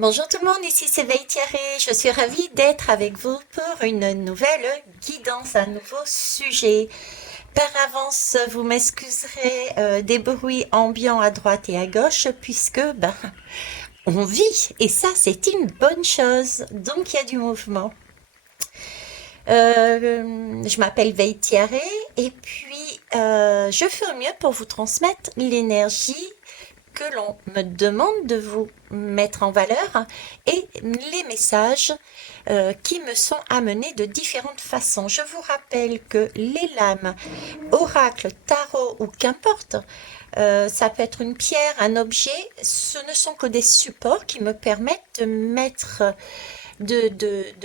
Bonjour tout le monde, ici c'est Thierry. Je suis ravie d'être avec vous pour une nouvelle guidance, un nouveau sujet. Par avance, vous m'excuserez des bruits ambiants à droite et à gauche puisque on vit et ça c'est une bonne chose. Donc il y a du mouvement. Je m'appelle Thierry et puis je fais au mieux pour vous transmettre l'énergie que l'on me demande de vous mettre en valeur et les messages qui me sont amenés de différentes façons. Je vous rappelle que les lames, oracle, tarot ou qu'importe, ça peut être une pierre, un objet, ce ne sont que des supports qui me permettent de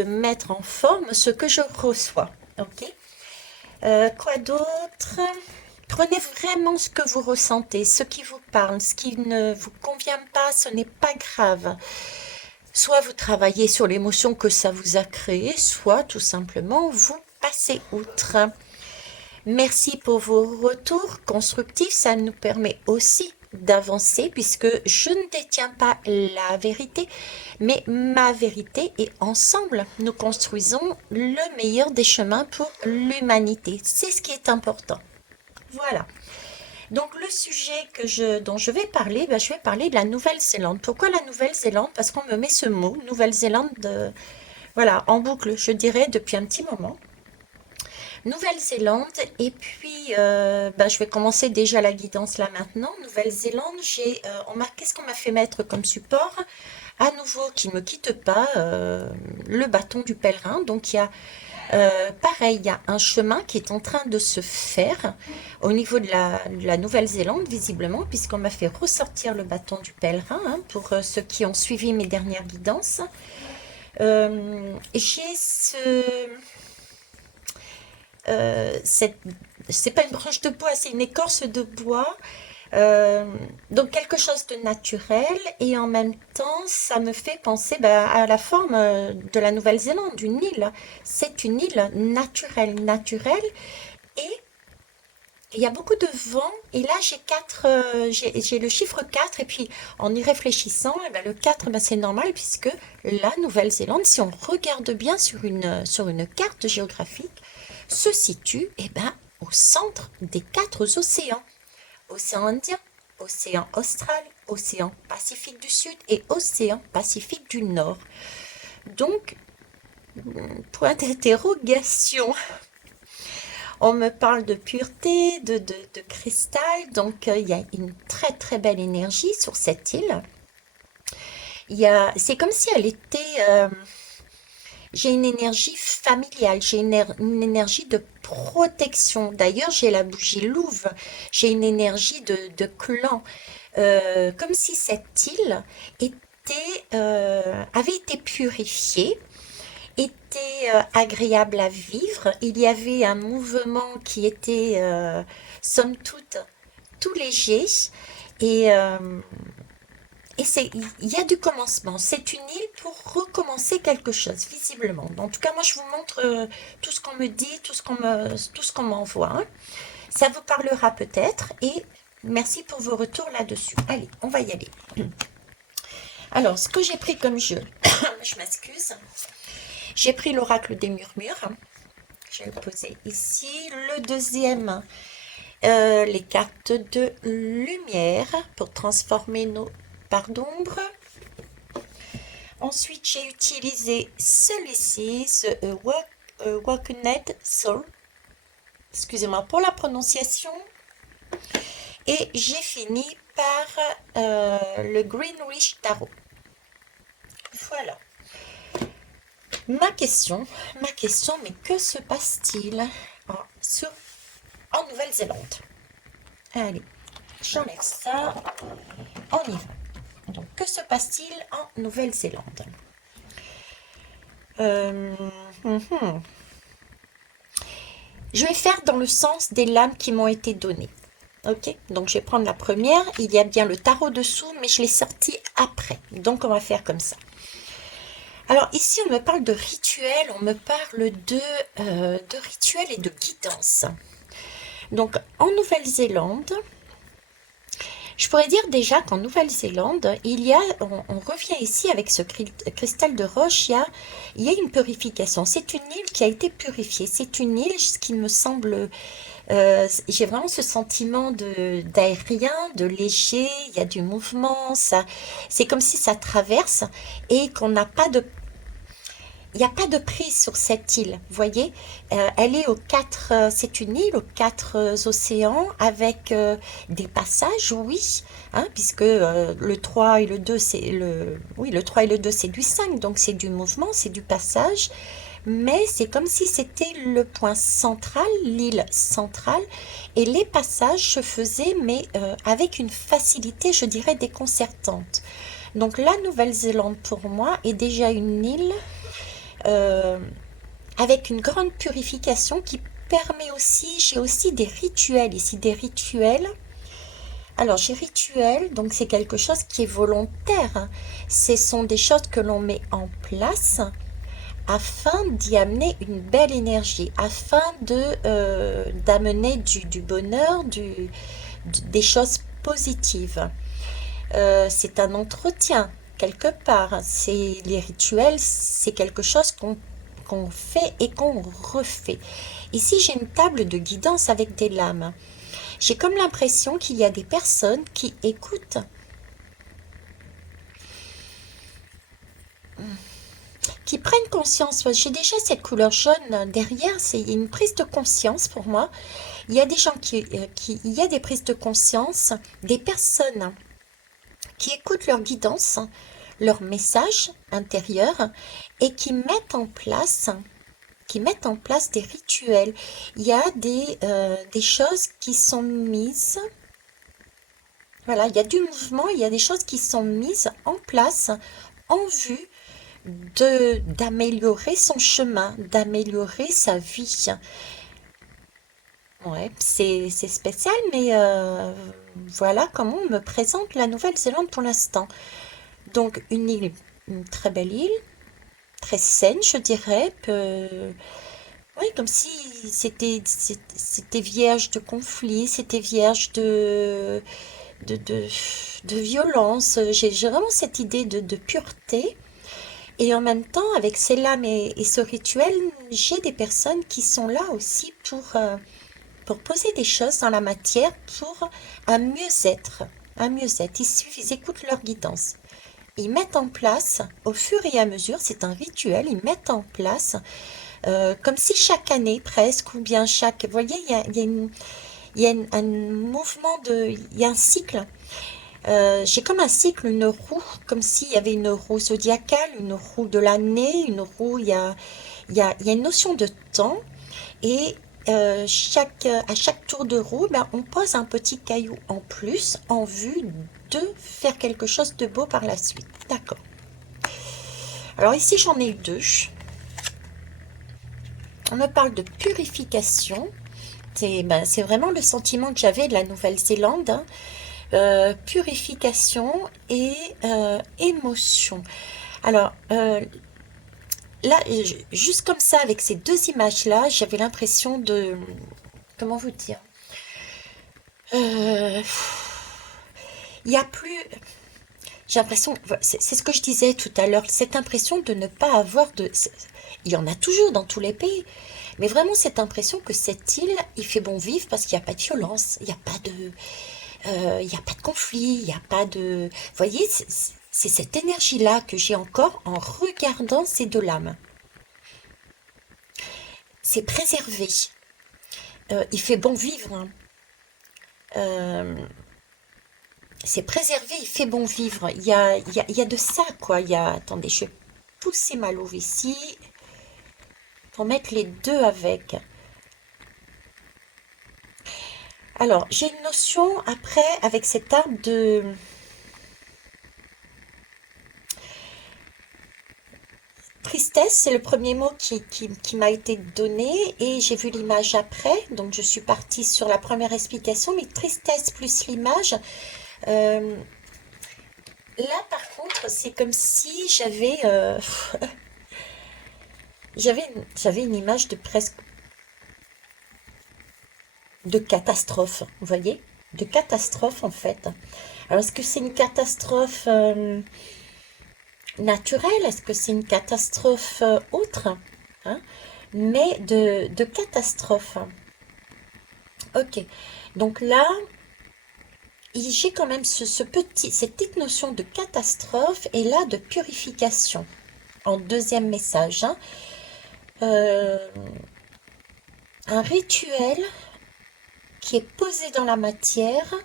mettre en forme ce que je reçois. Ok. Quoi d'autre? Prenez vraiment ce que vous ressentez, ce qui vous parle, ce qui ne vous convient pas, ce n'est pas grave. Soit vous travaillez sur l'émotion que ça vous a créée, soit tout simplement vous passez outre. Merci pour vos retours constructifs, ça nous permet aussi d'avancer puisque je ne détiens pas la vérité, mais ma vérité et ensemble nous construisons le meilleur des chemins pour l'humanité. C'est ce qui est important. Voilà. Donc le sujet dont je vais parler, je vais parler de la Nouvelle-Zélande. Pourquoi la Nouvelle-Zélande? Parce qu'on me met ce mot, Nouvelle-Zélande, voilà, en boucle, je dirais, depuis un petit moment. Nouvelle-Zélande, et puis je vais commencer déjà la guidance là maintenant. Nouvelle-Zélande, qu'est-ce qu'on m'a fait mettre comme support? À nouveau, qui ne me quitte pas, le bâton du pèlerin. Donc il y a pareil, il y a un chemin qui est en train de se faire au niveau de la Nouvelle-Zélande, visiblement, puisqu'on m'a fait ressortir le bâton du pèlerin, hein, pour ceux qui ont suivi mes dernières guidances. J'ai cette, c'est pas une branche de bois, c'est une écorce de bois. Euh, donc quelque chose de naturel et en même temps ça me fait penser à la forme de la Nouvelle-Zélande, d'une île. C'est une île naturelle et il y a beaucoup de vent et là j'ai le chiffre 4 et puis en y réfléchissant, le 4 c'est normal puisque la Nouvelle-Zélande, si on regarde bien sur une carte géographique, se situe au centre des quatre océans. Océan Indien, océan Austral, océan Pacifique du Sud et océan Pacifique du Nord. Donc, point d'interrogation. On me parle de pureté, de cristal, donc il y a une très très belle énergie sur cette île. C'est comme si elle était, j'ai une énergie familiale, j'ai une énergie de protection. D'ailleurs, j'ai la bougie louve, j'ai une énergie de clan. Comme si cette île avait été purifiée, était agréable à vivre. Il y avait un mouvement qui était, somme toute, tout léger. Et, euh, il y a du commencement. C'est une île pour recommencer quelque chose, visiblement. En tout cas, moi, je vous montre tout ce qu'on me dit, tout ce qu'on m'envoie, hein. Ça vous parlera peut-être et merci pour vos retours là-dessus. Allez, on va y aller. Alors, ce que j'ai pris comme jeu, je m'excuse. J'ai pris l'oracle des murmures. Je vais le poser ici. Le deuxième, les cartes de lumière pour transformer nos parts d'ombre. Ensuite, j'ai utilisé celui-ci, ce Awakened Soul. Excusez-moi pour la prononciation. Et j'ai fini par le Greenwich Tarot. Voilà. Ma question, mais que se passe-t-il en Nouvelle-Zélande? Allez, j'enlève ça. On y va. Donc, que se passe-t-il en Nouvelle-Zélande? Euh, mhm. Je vais faire dans le sens des lames qui m'ont été données. Ok, donc je vais prendre la première. Il y a bien le tarot dessous, mais je l'ai sorti après. Donc on va faire comme ça. Alors ici, on me parle de rituel, on me parle de rituel et de guidance. Donc en Nouvelle-Zélande, Je pourrais dire déjà qu'en Nouvelle-Zélande, on revient ici avec ce cristal de roche, il y a une purification. C'est une île qui a été purifiée. C'est une île, ce qui me semble, j'ai vraiment ce sentiment d'aérien, de léger. Il y a du mouvement, c'est comme si ça traverse et qu'on n'a pas de il n'y a pas de prise sur cette île, vous voyez. Elle est c'est une île aux quatre océans avec des passages, oui, hein, puisque le 3 et le 2 oui, le 3 et le 2 c'est du 5, donc c'est du mouvement, c'est du passage, mais c'est comme si c'était le point central, l'île centrale, et les passages se faisaient, mais avec une facilité, je dirais, déconcertante. Donc la Nouvelle-Zélande, pour moi, est déjà une île euh, avec une grande purification qui permet aussi, j'ai aussi des rituels ici, des rituels. Alors j'ai rituels, donc c'est quelque chose qui est volontaire, hein. Ce sont des choses que l'on met en place afin d'y amener une belle énergie, afin d'amener du bonheur, des choses positives. C'est un entretien quelque part. C'est les rituels, c'est quelque chose qu'on fait et qu'on refait. Ici, j'ai une table de guidance avec des lames. J'ai comme l'impression qu'il y a des personnes qui écoutent, qui prennent conscience. J'ai déjà cette couleur jaune derrière, c'est une prise de conscience pour moi. Il y a des gens il y a des prises de conscience, des personnes qui écoutent leur guidance, leur message intérieur et qui mettent en place des rituels. Il y a des choses qui sont mises, voilà, il y a du mouvement, il y a des choses qui sont mises en place en vue d'améliorer son chemin, d'améliorer sa vie. Ouais, c'est spécial, mais voilà comment on me présente la Nouvelle-Zélande pour l'instant. Donc une très belle île, très saine, je dirais. Oui, comme si c'était vierge de conflits, c'était vierge de, de, de violence. J'ai vraiment cette idée de pureté. Et en même temps, avec ces lames et ce rituel, j'ai des personnes qui sont là aussi pour poser des choses dans la matière pour un mieux-être. Un mieux-être. Ils écoutent leur guidance. Ils mettent en place, au fur et à mesure, c'est un rituel, ils mettent en place, comme si chaque année presque, ou bien chaque, vous voyez, un mouvement il y a un cycle. J'ai comme un cycle, une roue, comme s'il y avait une roue zodiacale, une roue de l'année, une roue, il y a une notion de temps, et à chaque tour de roue, ben, on pose un petit caillou en plus en vue de faire quelque chose de beau par la suite. D'accord. Alors ici, j'en ai eu deux. On me parle de purification. C'est vraiment le sentiment que j'avais de la Nouvelle-Zélande, hein. Purification et émotion. Alors là, juste comme ça, avec ces deux images-là, j'avais l'impression de... Comment vous dire? Euh, Il y a plus... J'ai l'impression, c'est ce que je disais tout à l'heure, cette impression de ne pas avoir de... Il y en a toujours dans tous les pays, mais vraiment cette impression que cette île, il fait bon vivre parce qu'il n'y a pas de violence, il n'y a pas de conflit, il n'y a pas de... Vous voyez, c'est cette énergie-là que j'ai encore en regardant ces deux lames. C'est préservé. Il fait bon vivre, hein. Euh, c'est préservé, il fait bon vivre. Il y a de ça, quoi. Attendez, je vais pousser ma louve ici pour mettre les deux avec. Alors, j'ai une notion après avec cet arbre de tristesse. C'est le premier mot qui m'a été donné et j'ai vu l'image après. Donc, je suis partie sur la première explication, mais tristesse plus l'image. Euh, Là, par contre, c'est comme si j'avais une image de presque de catastrophe, vous voyez? de catastrophe en fait. Alors, est-ce que c'est une catastrophe naturelle? Est-ce que c'est une catastrophe autre? Hein? Mais de catastrophe. Ok. Donc là, j'ai quand même cette petite notion de catastrophe et là de purification en deuxième message. Hein. Euh, un rituel qui est posé dans la matière.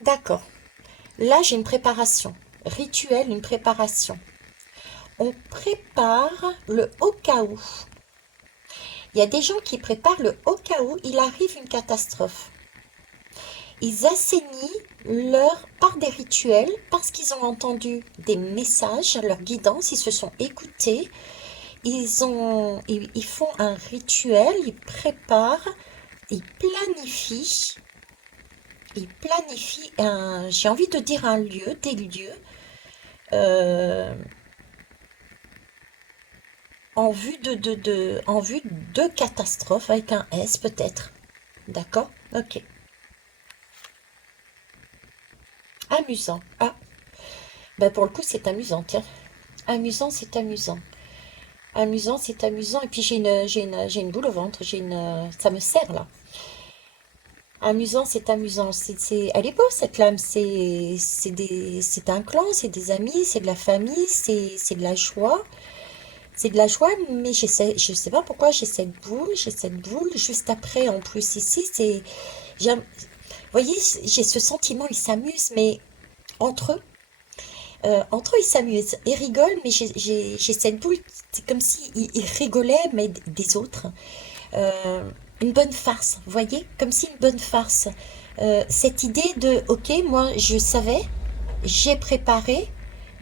D'accord. Là, j'ai une préparation. Rituel, une préparation. On prépare le au cas où. Il y a des gens qui préparent le au cas où il arrive une catastrophe. Ils assainissent par des rituels, parce qu'ils ont entendu des messages, leur guidance, ils se sont écoutés, ils font un rituel, ils préparent, ils planifient, j'ai envie de dire un lieu, des lieux, euh, en vue de catastrophe avec un S peut-être. D'accord? Ok. Amusant. Ah, ben pour le coup, c'est amusant, tiens. Amusant, c'est amusant. Amusant, c'est amusant. Et puis j'ai une boule au ventre. Ça me serre là. Amusant, c'est amusant. Elle est beau cette lame. C'est un clan, c'est des amis, c'est de la famille, c'est de la joie. C'est de la joie, mais je sais pas pourquoi j'ai cette boule juste après. En plus ici, vous voyez, j'ai ce sentiment, ils s'amusent, mais entre eux. Entre eux, ils s'amusent, ils rigolent, mais j'ai cette boule, c'est comme si ils rigolaient, mais des autres. Euh, une bonne farce, vous voyez? Comme si une bonne farce. Cette idée de, ok, moi je savais, j'ai préparé,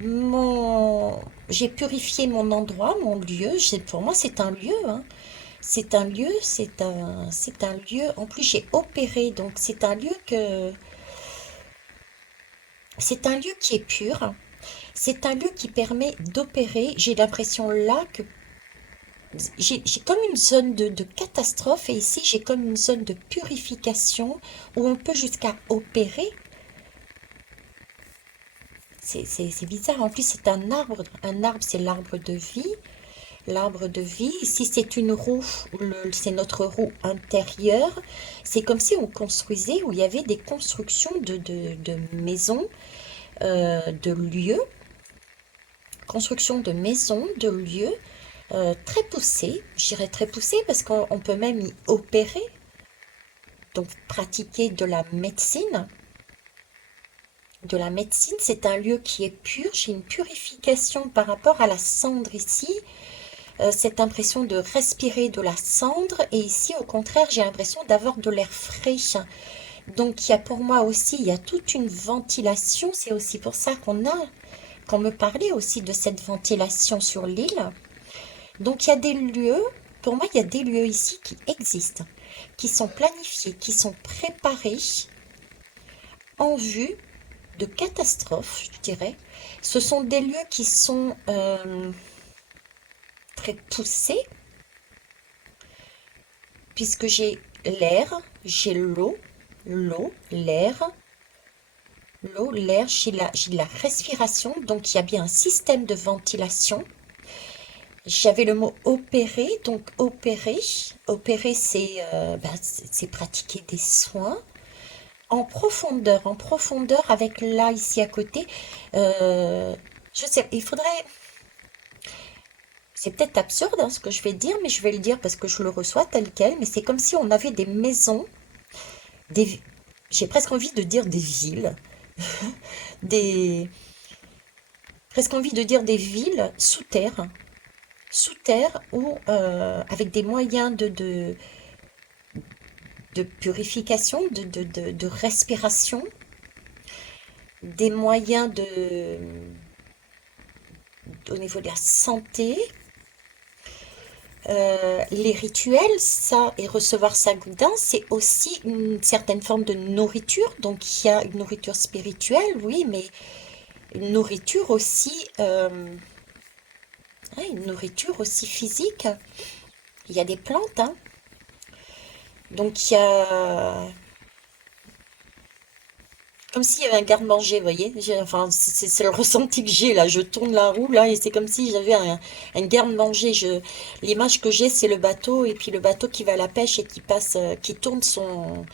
mon, j'ai purifié mon endroit, mon lieu. Pour moi, c'est un lieu, hein. C'est un lieu, c'est un lieu. En plus, j'ai opéré, donc c'est un lieu qui est pur. C'est un lieu qui permet d'opérer. J'ai l'impression là que j'ai comme une zone de catastrophe et ici j'ai comme une zone de purification où on peut jusqu'à opérer. C'est bizarre. En plus, c'est un arbre. Un arbre, c'est l'arbre de vie. L'arbre de vie. Ici, c'est une roue. C'est notre roue intérieure. C'est comme si on construisait, où il y avait des constructions de maisons, de lieux. Construction de maisons, de lieux. Très poussé, je dirais très poussé parce qu'on peut même y opérer, donc pratiquer de la médecine. De la médecine, c'est un lieu qui est pur, j'ai une purification par rapport à la cendre ici, cette impression de respirer de la cendre et ici au contraire j'ai l'impression d'avoir de l'air frais. Donc il y a pour moi aussi, il y a toute une ventilation, c'est aussi pour ça qu'on me parlait aussi de cette ventilation sur l'île. Donc il y a des lieux, pour moi, il y a des lieux ici qui existent, qui sont planifiés, qui sont préparés en vue de catastrophes, je dirais. Ce sont des lieux qui sont très poussés, puisque j'ai l'air, j'ai l'air, j'ai la respiration, donc il y a bien un système de ventilation. J'avais le mot opérer, donc opérer c'est pratiquer des soins en profondeur avec là ici à côté. Euh, je sais, il faudrait, c'est peut-être absurde hein, ce que je vais dire, mais je vais le dire parce que je le reçois tel quel, mais c'est comme si on avait des maisons, des, j'ai presque envie de dire des villes, des, presque envie de dire des villes sous terre ou avec des moyens de purification, de respiration, des moyens au niveau de la santé, les rituels, ça, et recevoir sa goudin, c'est aussi une certaine forme de nourriture. Donc il y a une nourriture spirituelle, oui, mais une nourriture aussi, une nourriture aussi physique. Il y a des plantes, hein. Donc il y a comme s'il y avait un garde-manger, vous voyez. Enfin, c'est le ressenti que j'ai là. Je tourne la roue là et c'est comme si j'avais un garde-manger. L'image que j'ai, c'est le bateau et puis le bateau qui va à la pêche et qui passe, qui tourne son,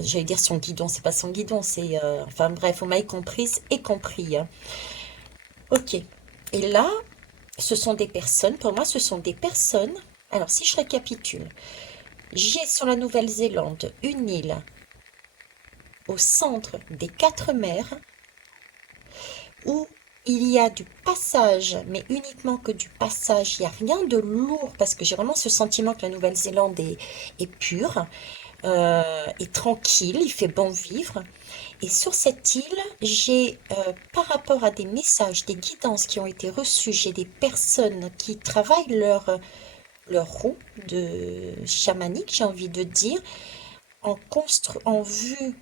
j'allais dire son guidon. C'est pas son guidon, c'est, enfin bref, on m'a comprise et compris, hein. Ok. Et là, ce sont des personnes. Pour moi, ce sont des personnes. Alors, si je récapitule, j'ai sur la Nouvelle-Zélande une île au centre des quatre mers où il y a du passage, mais uniquement que du passage. Il n'y a rien de lourd parce que j'ai vraiment ce sentiment que la Nouvelle-Zélande est pure et tranquille, il fait bon vivre. Et sur cette île, j'ai, par rapport à des messages, des guidances qui ont été reçues, j'ai des personnes qui travaillent leur roue de chamanique, j'ai envie de dire, en vue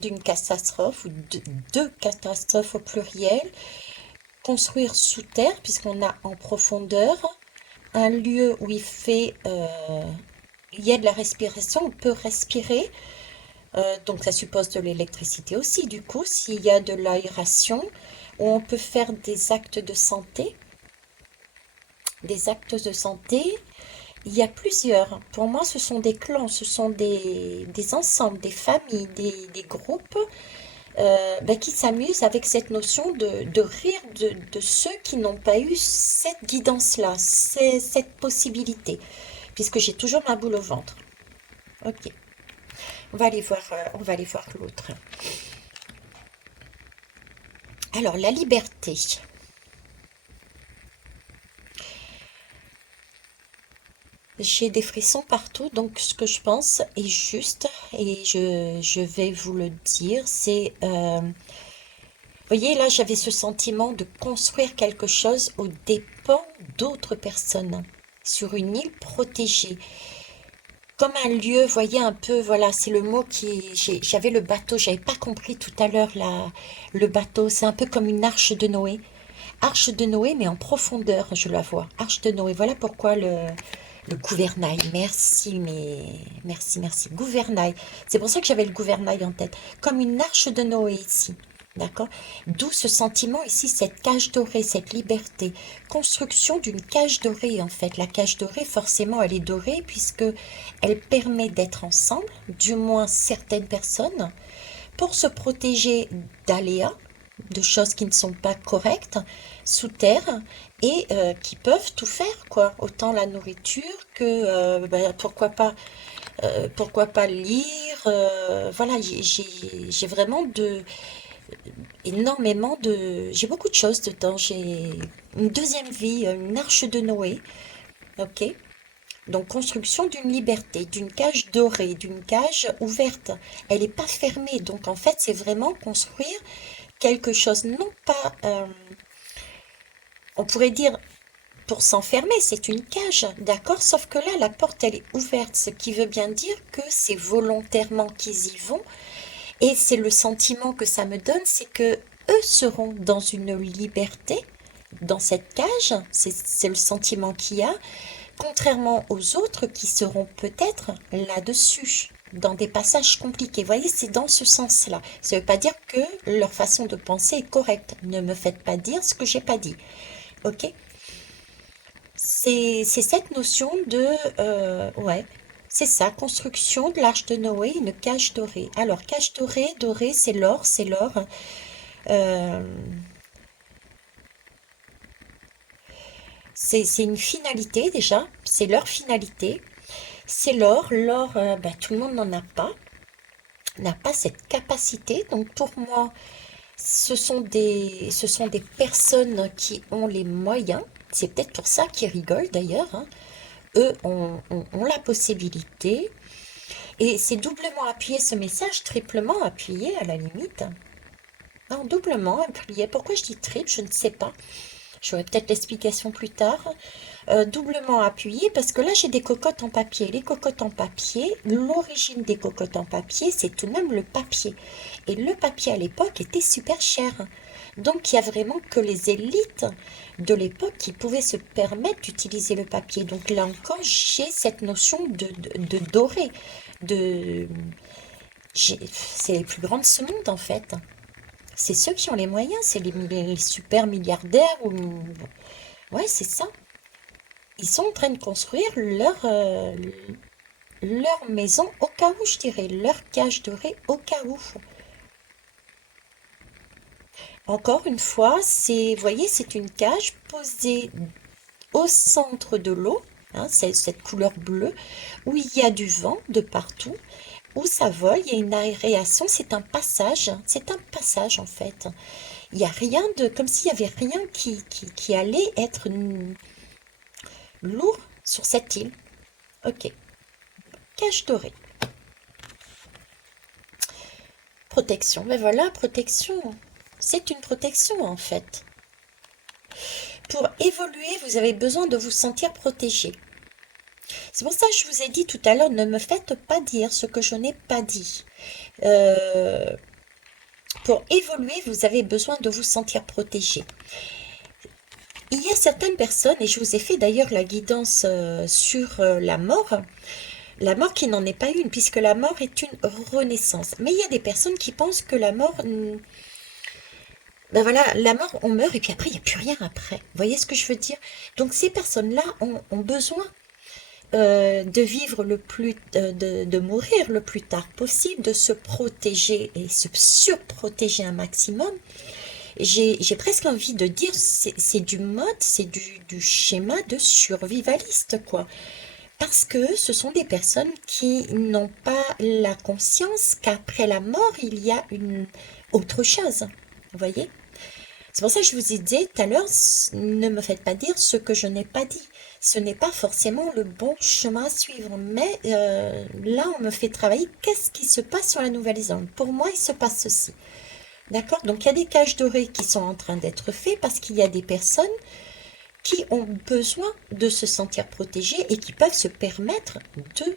d'une catastrophe ou de catastrophes au pluriel, construire sous terre, puisqu'on a en profondeur un lieu où il y a de la respiration, on peut respirer. Donc ça suppose de l'électricité aussi, du coup, s'il y a de l'aération, où on peut faire des actes de santé. Des actes de santé, il y a plusieurs. Pour moi, ce sont des clans, ce sont des ensembles, des familles, des groupes ben, qui s'amusent avec cette notion de rire de ceux qui n'ont pas eu cette guidance-là, cette possibilité, puisque j'ai toujours ma boule au ventre. Ok, on va aller voir l'autre. Alors, la liberté. J'ai des frissons partout, donc ce que je pense est juste, et je vais vous le dire, c'est, vous voyez, là, j'avais ce sentiment de construire quelque chose aux dépens d'autres personnes, sur une île protégée, comme un lieu, vous voyez, un peu, voilà, c'est le mot j'avais le bateau, j'avais pas compris tout à l'heure, le bateau, c'est un peu comme une arche de Noé. Arche de Noé, mais en profondeur, je la vois. Arche de Noé, voilà pourquoi le gouvernail. Merci, mais merci, merci. Gouvernail. C'est pour ça que j'avais le gouvernail en tête. Comme une arche de Noé ici. D'accord? D'où ce sentiment ici, cette cage dorée, cette liberté. Construction d'une cage dorée, en fait. La cage dorée, forcément, elle est dorée puisque elle permet d'être ensemble, du moins certaines personnes, pour se protéger d'aléas, de choses qui ne sont pas correctes sous terre et qui peuvent tout faire, quoi. Autant la nourriture que, ben, pourquoi pas lire. Voilà, j'ai vraiment énormément de... J'ai beaucoup de choses dedans. J'ai une deuxième vie, une arche de Noé, ok? Donc, construction d'une liberté, d'une cage dorée, d'une cage ouverte. Elle n'est pas fermée. Donc, en fait, c'est vraiment construire quelque chose, non pas, on pourrait dire pour s'enfermer, c'est une cage, d'accord? Sauf que là, la porte, elle est ouverte, ce qui veut bien dire que c'est volontairement qu'ils y vont. Et c'est le sentiment que ça me donne, c'est que eux seront dans une liberté, dans cette cage, c'est le sentiment qu'il y a, contrairement aux autres qui seront peut-être là-dessus, dans des passages compliqués. Vous voyez, c'est dans ce sens-là. Ça ne veut pas dire que leur façon de penser est correcte. Ne me faites pas dire ce que j'ai pas dit. Ok? C'est cette notion de... ouais, c'est ça, construction de l'arche de Noé, une cage dorée. Alors, cage dorée, dorée, c'est l'or, c'est l'or. Euh, c'est une finalité déjà, c'est leur finalité. C'est l'or. L'or, bah, tout le monde n'a pas cette capacité. Donc pour moi, ce sont des personnes qui ont les moyens. C'est peut-être pour ça qu'ils rigolent d'ailleurs, hein. Eux ont la possibilité. Et c'est doublement appuyé ce message, triplement appuyé à la limite. Non, doublement appuyé. Pourquoi je dis triple, je ne sais pas. J'aurai peut-être l'explication plus tard. Doublement appuyé parce que là j'ai des cocottes en papier. Les cocottes en papier, l'origine des cocottes en papier, c'est tout de même le papier. Et le papier à l'époque était super cher. Donc il y a vraiment que les élites de l'époque qui pouvaient se permettre d'utiliser le papier. Donc là encore, j'ai cette notion de doré. De, c'est les plus grands de ce monde en fait. C'est ceux qui ont les moyens, c'est les super milliardaires ou ouais, c'est ça. Ils sont en train de construire leur maison au cas où, je dirais, leur cage dorée au cas où. Encore une fois, vous voyez, c'est une cage posée au centre de l'eau, hein, c'est cette couleur bleue, où il y a du vent de partout, où ça vole, il y a une aération, c'est un passage en fait. Il n'y a rien de, comme s'il n'y avait rien qui allait être lourd sur cette île. Ok, cage dorée. Protection, mais voilà, protection. C'est une protection en fait. Pour évoluer, vous avez besoin de vous sentir protégé. C'est pour ça que je vous ai dit tout à l'heure, ne me faites pas dire ce que je n'ai pas dit. Euh, pour évoluer, vous avez besoin de vous sentir protégé. Il y a certaines personnes, et je vous ai fait d'ailleurs la guidance sur la mort qui n'en est pas une, puisque la mort est une renaissance. Mais il y a des personnes qui pensent que la mort, ben voilà, la mort, on meurt et puis après, il n'y a plus rien après. Vous voyez ce que je veux dire? Donc ces personnes-là ont besoin de vivre de mourir le plus tard possible, de se protéger et se surprotéger un maximum. J'ai presque envie de dire, c'est du mode, c'est du schéma de survivaliste, quoi. Parce que ce sont des personnes qui n'ont pas la conscience qu'après la mort, il y a une autre chose. Vous voyez? C'est pour ça que je vous ai dit tout à l'heure, ne me faites pas dire ce que je n'ai pas dit. Ce n'est pas forcément le bon chemin à suivre. Mais là, on me fait travailler. Qu'est-ce qui se passe sur la Nouvelle-Zélande? Pour moi, il se passe ceci. D'accord? Donc, il y a des cages dorées qui sont en train d'être faites parce qu'il y a des personnes qui ont besoin de se sentir protégées et qui peuvent se permettre de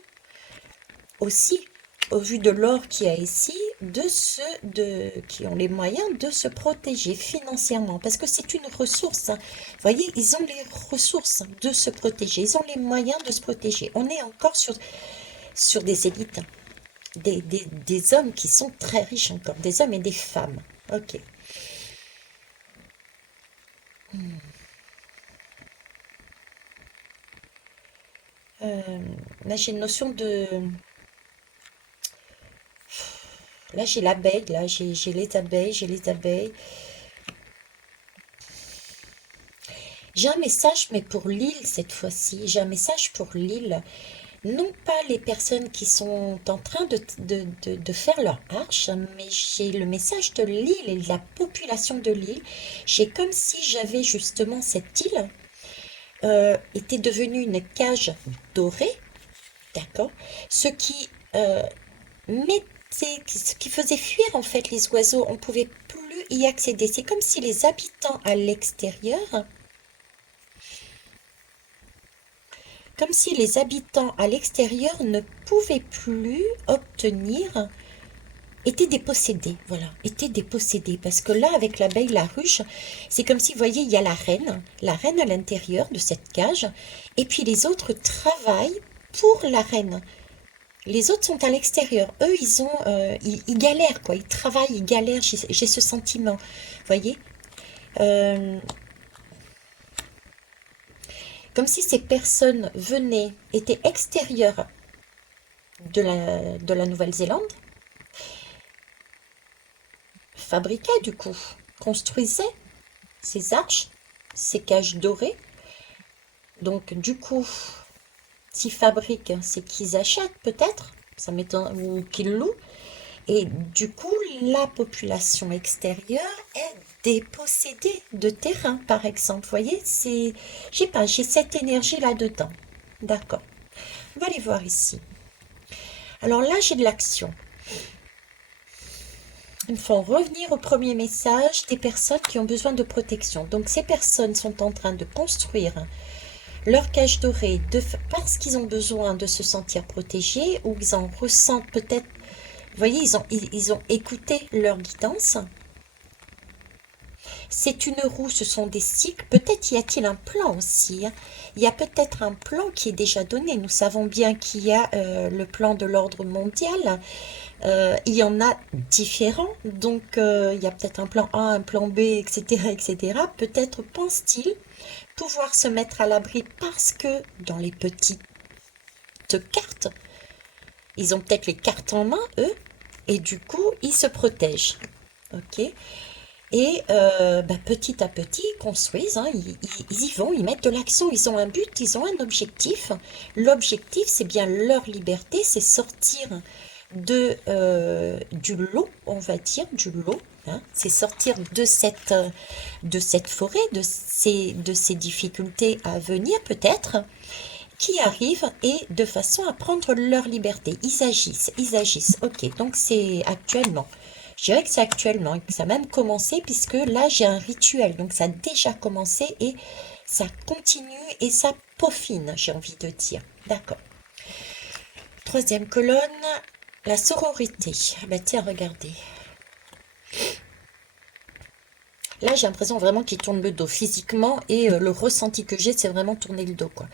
aussi, au vu de l'or qu'il y a ici, qui ont les moyens de se protéger financièrement, parce que c'est une ressource. Hein. Vous voyez, ils ont les ressources de se protéger, ils ont les moyens de se protéger. On est encore sur des élites, des hommes qui sont très riches encore, des hommes et des femmes. Ok. Euh, Là, j'ai une notion de... Là, j'ai l'abeille, là, j'ai les abeilles, j'ai les abeilles. J'ai un message, mais pour l'île cette fois-ci. J'ai un message pour l'île. Non pas les personnes qui sont en train de faire leur arche, mais j'ai le message de l'île et de la population de l'île. J'ai comme si j'avais justement cette île était devenue une cage dorée, d'accord? Ce qui ce qui faisait fuir en fait les oiseaux. On ne pouvait plus y accéder. C'est comme si les habitants à l'extérieur, comme si les habitants à l'extérieur ne pouvaient plus obtenir, étaient dépossédés, voilà, étaient dépossédés. Parce que là, avec l'abeille, la ruche, c'est comme si, vous voyez, il y a la reine à l'intérieur de cette cage, et puis les autres travaillent pour la reine. Les autres sont à l'extérieur. Eux, ils galèrent, quoi. Ils travaillent, ils galèrent. J'ai ce sentiment, vous voyez. Euh, Comme si ces personnes étaient extérieures de la Nouvelle-Zélande, fabriquaient du coup, construisaient ces arches, ces cages dorées. Donc du coup, s'ils fabriquent, c'est qu'ils achètent peut-être, ça m'étonne, ou qu'ils louent. Et du coup, la population extérieure est dépossédée de terrain, par exemple. Vous voyez, je sais pas, j'ai cette énergie là-dedans. D'accord. On va aller voir ici. Alors là, j'ai de l'action. Ils font revenir au premier message des personnes qui ont besoin de protection. Donc ces personnes sont en train de construire leur cage dorée parce qu'ils ont besoin de se sentir protégés ou ils en ressentent peut-être, vous voyez, ils ont écouté leur guidance. C'est une roue, ce sont des cycles. Peut-être y a-t-il un plan aussi, hein. Il y a peut-être un plan qui est déjà donné. Nous savons bien qu'il y a le plan de l'ordre mondial. Il y en a différents. Donc, il y a peut-être un plan A, un plan B, etc., etc. Peut-être pense-t-il pouvoir se mettre à l'abri parce que dans les petites cartes, ils ont peut-être les cartes en main, eux, et du coup, ils se protègent. Ok? Et petit à petit, ils construisent, hein, ils y vont, ils mettent de l'action, ils ont un but, ils ont un objectif. L'objectif, c'est bien leur liberté, c'est sortir du lot, on va dire, du lot. Hein, c'est sortir de cette forêt, de ces difficultés à venir peut-être, qui arrivent et de façon à prendre leur liberté. Ils agissent, ils agissent. Ok, donc c'est actuellement. Je dirais que c'est actuellement et que ça a même commencé puisque là j'ai un rituel. Donc ça a déjà commencé et ça continue et ça peaufine, j'ai envie de dire. D'accord. Troisième colonne, la sororité. Ah bah tiens, regardez. Là j'ai l'impression vraiment qu'il tourne le dos physiquement et le ressenti que j'ai c'est vraiment tourner le dos quoi.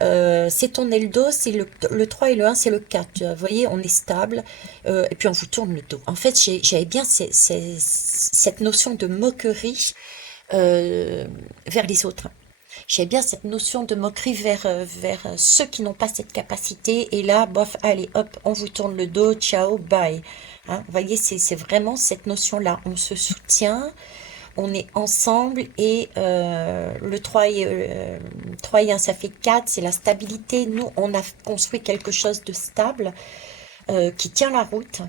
C'est tourner le dos, c'est le 3 et le 1, c'est le 4. Vous voyez, on est stable, et puis on vous tourne le dos. En fait, j'avais bien cette notion de moquerie vers les autres. J'avais bien cette notion de moquerie vers ceux qui n'ont pas cette capacité. Et là, bof, allez, hop, on vous tourne le dos, ciao, bye. Hein, vous voyez, c'est vraiment cette notion-là. On se soutient, on est ensemble et le 3 et 1, ça fait 4, c'est la stabilité. Nous, on a construit quelque chose de stable qui tient la route.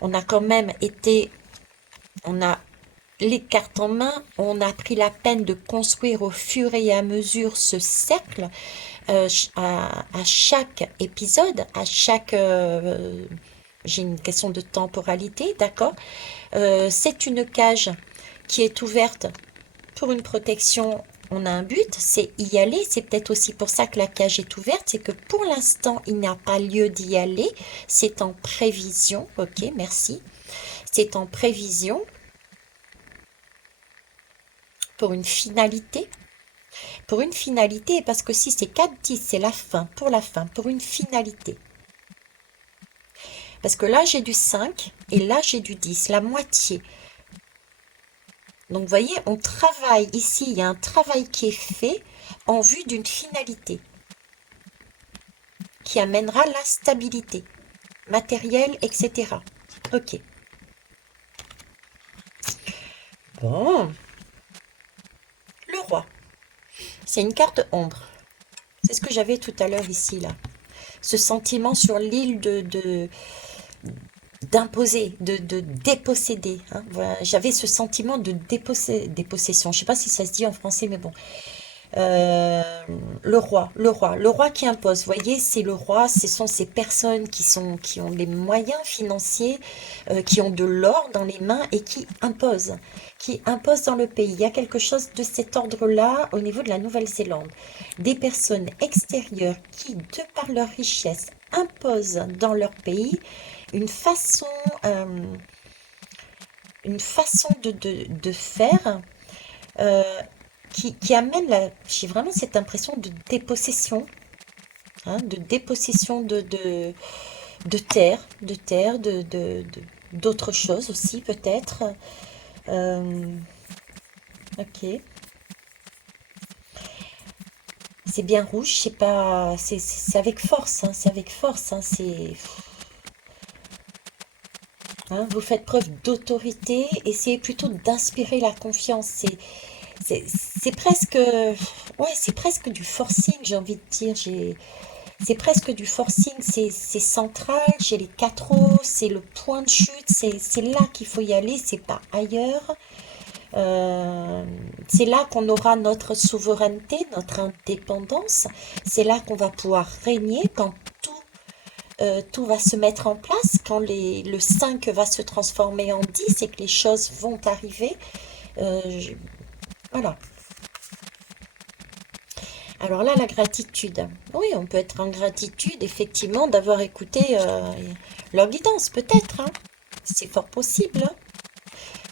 On a quand même été, on a les cartes en main, on a pris la peine de construire au fur et à mesure ce cercle à chaque épisode, à chaque... j'ai une question de temporalité, d'accord. C'est une cage qui est ouverte pour une protection, on a un but, c'est y aller. C'est peut-être aussi pour ça que la cage est ouverte, c'est que pour l'instant, il n'y a pas lieu d'y aller. C'est en prévision. Ok, merci. C'est en prévision pour une finalité. Pour une finalité, parce que si c'est 4-10, c'est la fin, pour une finalité. Parce que là, j'ai du 5 et là, j'ai du 10, la moitié. Donc, vous voyez, on travaille ici, il y a un travail qui est fait en vue d'une finalité qui amènera la stabilité matérielle, etc. Ok. Bon. Le roi. C'est une carte ombre. C'est ce que j'avais tout à l'heure ici, là. Ce sentiment sur l'île d'imposer, de déposséder, hein. Voilà, j'avais ce sentiment de dépossession. Je ne sais pas si ça se dit en français, mais bon. Euh, le roi qui impose. Vous voyez, c'est le roi, ce sont ces personnes qui ont les moyens financiers, qui ont de l'or dans les mains et qui imposent dans le pays. Il y a quelque chose de cet ordre-là au niveau de la Nouvelle-Zélande. Des personnes extérieures qui, de par leur richesse, imposent dans leur pays une façon, euh, une façon de faire. euh, qui amène j'ai vraiment cette impression de dépossession, hein, de dépossession de terre, d'autres choses aussi peut-être. Euh, ok, c'est bien rouge, c'est pas, c'est avec force, hein, c'est avec force, hein, vous faites preuve d'autorité, essayez plutôt d'inspirer la confiance. C'est presque, ouais, c'est presque du forcing, j'ai envie de dire. C'est presque du forcing, c'est central, j'ai les quatre os, c'est le point de chute, c'est là qu'il faut y aller, c'est pas ailleurs. C'est là qu'on aura notre souveraineté, notre indépendance. C'est là qu'on va pouvoir régner quand tout tout va se mettre en place, quand le 5 va se transformer en 10 et que les choses vont arriver. Euh, je- voilà. Alors là, la gratitude. Oui, on peut être en gratitude, effectivement, d'avoir écouté leur guidance, peut-être, hein. C'est fort possible, hein.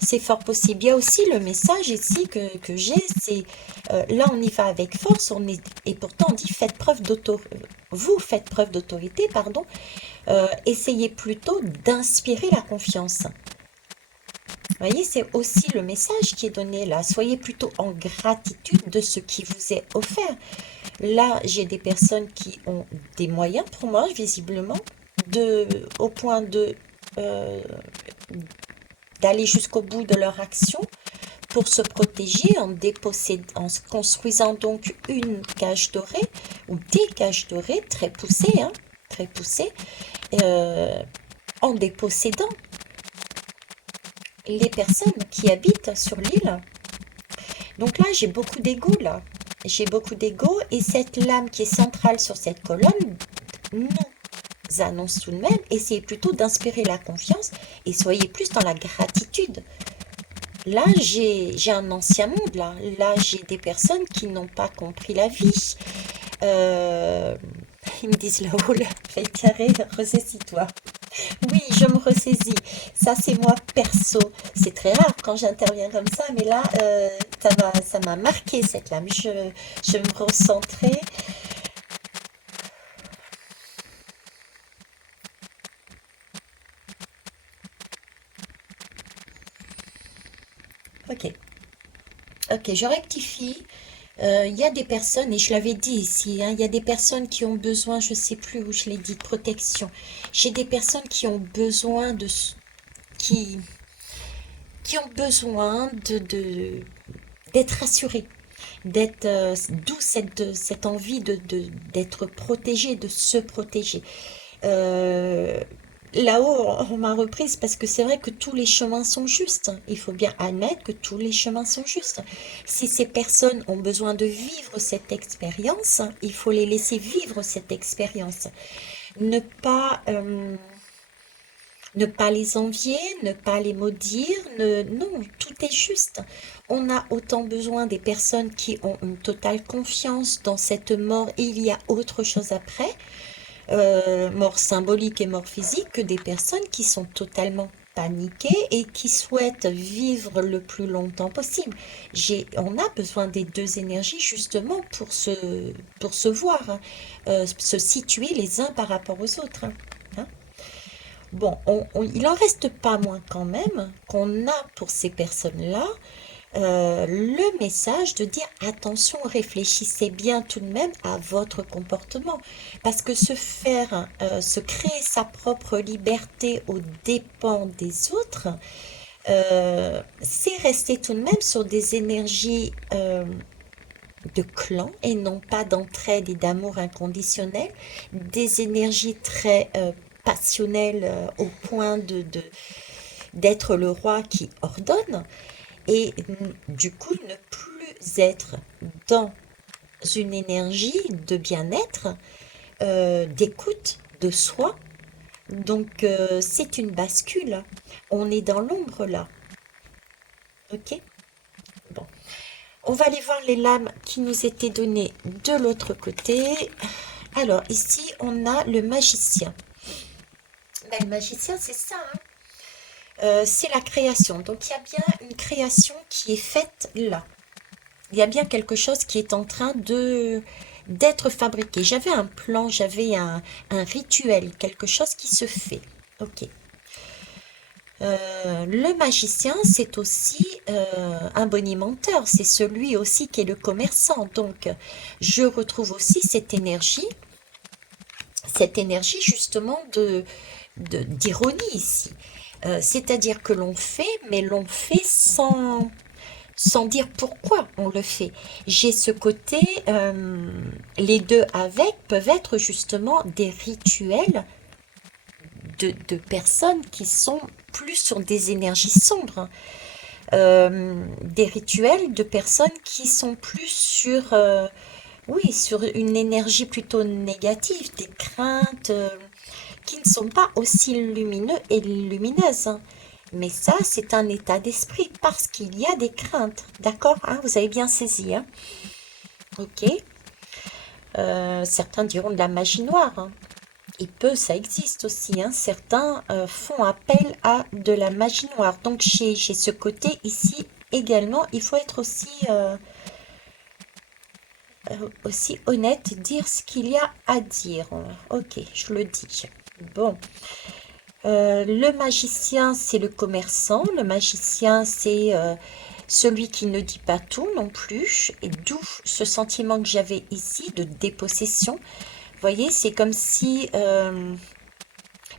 C'est fort possible. Il y a aussi le message ici que j'ai, c'est là on y va avec force, et pourtant on dit faites preuve vous faites preuve d'autorité, pardon. Essayez plutôt d'inspirer la confiance. Vous voyez, c'est aussi le message qui est donné là. Soyez plutôt en gratitude de ce qui vous est offert. Là, j'ai des personnes qui ont des moyens pour moi, visiblement, au point euh, d'aller jusqu'au bout de leur action pour se protéger en se construisant donc une cage dorée ou des cages dorées très poussées, hein, très poussées, euh, en dépossédant les personnes qui habitent sur l'île. Donc là, j'ai beaucoup d'ego là. J'ai beaucoup d'ego et cette lame qui est centrale sur cette colonne nous annonce tout de même, essayez plutôt d'inspirer la confiance et soyez plus dans la gratitude. Là, j'ai un ancien monde, là. Là, j'ai des personnes qui n'ont pas compris la vie. Euh, Ils me disent là-haut, fais carré, ressaisis-toi. Oui, je me ressaisis. Ça, c'est moi perso. C'est très rare quand j'interviens comme ça, mais là, ça m'a marqué cette lame. Je vais me recentrer. Ok, ok, je rectifie. Il y a des personnes, et je l'avais dit ici, hein, il y a des personnes qui ont besoin, je ne sais plus où je l'ai dit, de protection. J'ai des personnes qui ont besoin qui, qui ont besoin d'être rassurées, d'où cette envie d'être protégée, de se protéger. Euh, Là-haut, on m'a reprise parce que c'est vrai que tous les chemins sont justes. Il faut bien admettre que tous les chemins sont justes. Si ces personnes ont besoin de vivre cette expérience, il faut les laisser vivre cette expérience. Ne pas, ne pas les envier, ne pas les maudire. Non, tout est juste. On a autant besoin des personnes qui ont une totale confiance dans cette mort et il y a autre chose après, mort symbolique et mort physique, que des personnes qui sont totalement paniquées et qui souhaitent vivre le plus longtemps possible. On a besoin des deux énergies justement pour se voir, hein, se situer les uns par rapport aux autres, hein. Hein. Bon, il en reste pas moins quand même qu'on a pour ces personnes-là le message de dire attention, réfléchissez bien tout de même à votre comportement. Parce que se créer sa propre liberté aux dépens des autres, c'est rester tout de même sur des énergies de clan et non pas d'entraide et d'amour inconditionnel, des énergies très passionnelles au point d'être le roi qui ordonne et du coup ne plus être dans une énergie de bien-être, d'écoute de soi. Donc c'est une bascule. On est dans l'ombre là. Ok? Bon. On va aller voir les lames qui nous étaient données de l'autre côté. Alors ici on a le magicien. Ben, le magicien c'est ça, hein. C'est la création. Donc il y a bien une création qui est faite là. Il y a bien quelque chose qui est en train de d'être fabriqué. J'avais un plan, j'avais un rituel, quelque chose qui se fait. Ok. Le magicien, c'est aussi un bonimenteur, c'est celui aussi qui est le commerçant. Donc, je retrouve aussi cette énergie justement d'ironie ici. C'est-à-dire que l'on fait, mais l'on fait sans dire pourquoi on le fait. J'ai ce côté, les deux avec peuvent être justement des rituels de personnes qui sont plus sur des énergies sombres, hein. Des rituels de personnes qui sont plus sur, oui, sur une énergie plutôt négative, des craintes, qui ne sont pas aussi lumineux et lumineuses, hein. Mais ça, c'est un état d'esprit parce qu'il y a des craintes, d'accord, hein, vous avez bien saisi, hein. Ok. Certains diront de la magie noire, hein. Ça existe aussi, hein. Certains font appel à de la magie noire. Donc j'ai ce côté ici également. Il faut être aussi honnête, dire ce qu'il y a à dire. Ok, je le dis. Bon, le magicien, c'est le commerçant. Le magicien, c'est celui qui ne dit pas tout non plus. Et d'où ce sentiment que j'avais ici de dépossession. Vous voyez, c'est comme si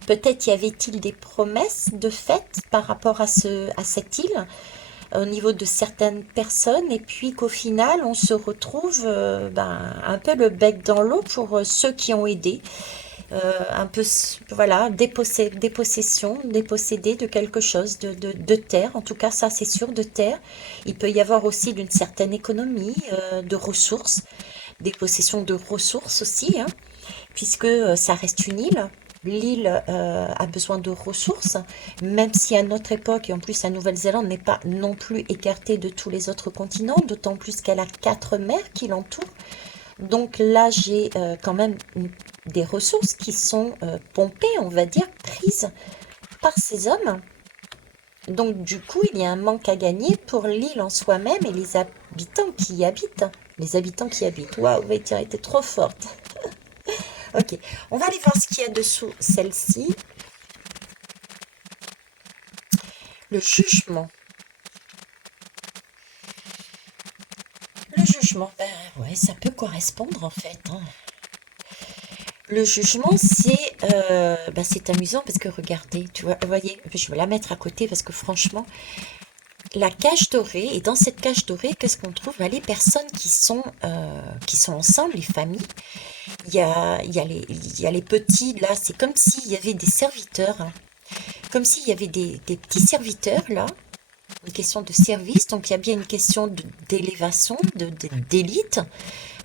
peut-être y avait-il des promesses de fait par rapport à cette île au niveau de certaines personnes et puis qu'au final on se retrouve un peu le bec dans l'eau pour ceux qui ont aidé. Un peu, voilà, dépossession, dépossédé de quelque chose, de terre, en tout cas ça c'est sûr, de terre. Il peut y avoir aussi d'une certaine économie, de ressources, des possessions de ressources aussi, hein, puisque ça reste une île. L'île a besoin de ressources, même si à notre époque, et en plus la Nouvelle-Zélande n'est pas non plus écartée de tous les autres continents, d'autant plus qu'elle a 4 mers qui l'entourent. Donc là, j'ai quand même des ressources qui sont pompées, on va dire, prises par ces hommes. Donc du coup, il y a un manque à gagner pour l'île en soi-même et les habitants qui y habitent. Les habitants qui y habitent. Waouh, Vaïtira était trop forte. Ok, on va aller voir ce qu'il y a dessous celle-ci. Le jugement. Le jugement, ben ouais, ça peut correspondre en fait, hein. Le jugement, c'est amusant parce que regardez, tu vois, vous voyez, je vais la mettre à côté parce que franchement, la cage dorée, et dans cette cage dorée, qu'est-ce qu'on trouve? Ben, les personnes qui sont ensemble, les familles. Il y a les petits, là, c'est comme s'il y avait des serviteurs, hein. Comme s'il y avait des petits serviteurs, là, une question de service, donc il y a bien une question d'élévation, d'élite,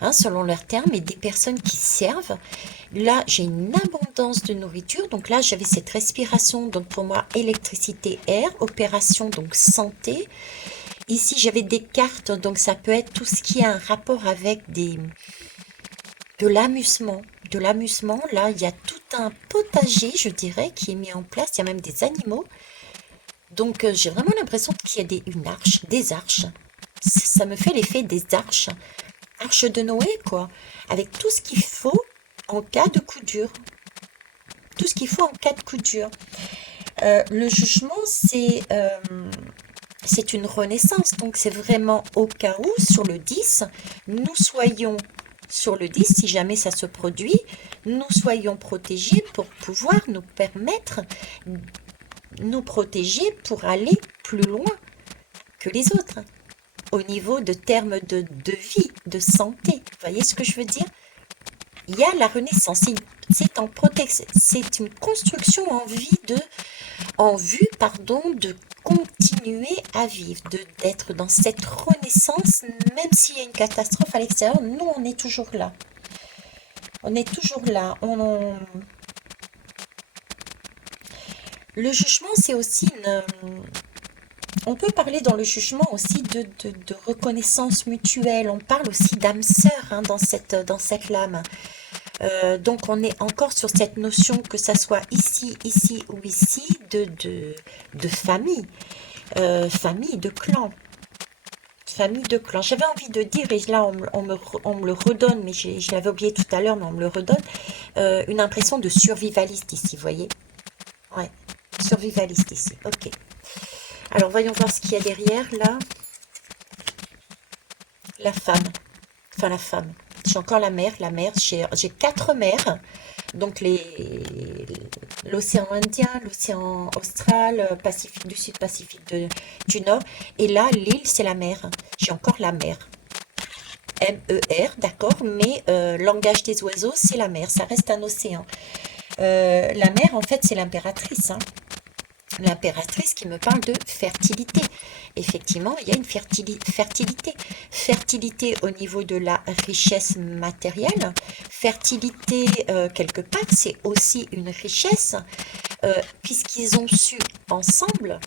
hein, selon leurs termes, et des personnes qui servent. Là, j'ai une abondance de nourriture, donc là, j'avais cette respiration, donc pour moi, électricité, air, opération, donc santé. Ici, j'avais des cartes, donc ça peut être tout ce qui a un rapport avec de l'amusement. De l'amusement, là, il y a tout un potager, je dirais, qui est mis en place. Il y a même des animaux. Donc, j'ai vraiment l'impression qu'il y a une arche, des arches. Ça me fait l'effet des arches. Arche de Noé, quoi. Avec tout ce qu'il faut en cas de coup dur. Tout ce qu'il faut en cas de coup dur. Le jugement, c'est une renaissance. Donc, c'est vraiment au cas où, sur le 10, nous soyons sur le 10, si jamais ça se produit, nous soyons protégés pour pouvoir nous permettre nous protéger pour aller plus loin que les autres au niveau de termes de vie, de santé. Vous voyez ce que je veux dire? Il y a la renaissance, c'est en protection, c'est une construction en vue, pardon, de continuer à vivre, d'être dans cette renaissance, même s'il y a une catastrophe à l'extérieur, nous on est toujours là. On est toujours là. Le jugement, c'est aussi on peut parler dans le jugement aussi de reconnaissance mutuelle. On parle aussi d'âme sœur, hein, dans cette lame. Donc on est encore sur cette notion que ça soit ici, ici ou ici de famille, famille, de clan. Famille de clan. J'avais envie de dire, et là on me le redonne, mais je l'avais oublié tout à l'heure, mais on me le redonne, une impression de survivaliste ici, vous voyez? Ouais, survivaliste ici, ok. Alors voyons voir ce qu'il y a derrière, là. La femme, enfin la femme. J'ai encore la mer, j'ai 4 mers. Donc l'océan Indien, l'océan Austral, Pacifique du Sud, Pacifique du Nord. Et là, l'île, c'est la mer. J'ai encore la mer. M-E-R, d'accord, mais langage des oiseaux, c'est la mer. Ça reste un océan. La mer, en fait, c'est l'impératrice, hein. L'impératrice qui me parle de fertilité. Effectivement, il y a une fertilité. Fertilité au niveau de la richesse matérielle. Fertilité, quelque part, c'est aussi une richesse, puisqu'ils ont su ensemble